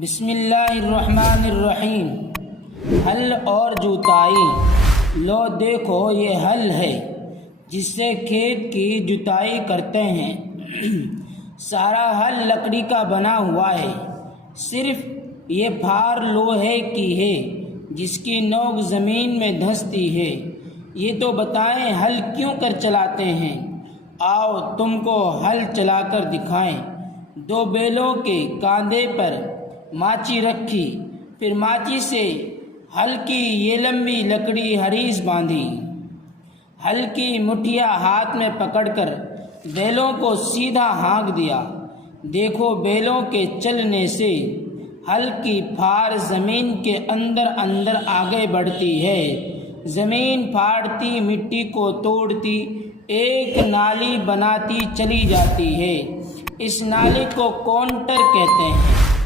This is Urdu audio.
بسم اللہ الرحمن الرحیم۔ ہل اور جوتائی۔ لو دیکھو یہ ہل ہے جس سے کھیت کی جوتائی کرتے ہیں۔ سارا ہل لکڑی کا بنا ہوا ہے، صرف یہ پھار لوہے کی ہے جس کی نوک زمین میں دھنستی ہے۔ یہ تو بتائیں ہل کیوں کر چلاتے ہیں؟ آؤ تم کو ہل چلا کر دکھائیں۔ دو بیلوں کے کاندھے پر ماچی رکھی، پھر ماچی سے ہل کی یہ لمبی لکڑی ہریس باندھی۔ ہل کی مٹھیا ہاتھ میں پکڑ کر بیلوں کو سیدھا ہانک دیا۔ دیکھو بیلوں کے چلنے سے ہل کی پھار زمین کے اندر اندر آگے بڑھتی ہے، زمین پھاڑتی، مٹی کو توڑتی، ایک نالی بناتی چلی جاتی ہے۔ اس نالی کو کونٹر کہتے ہیں۔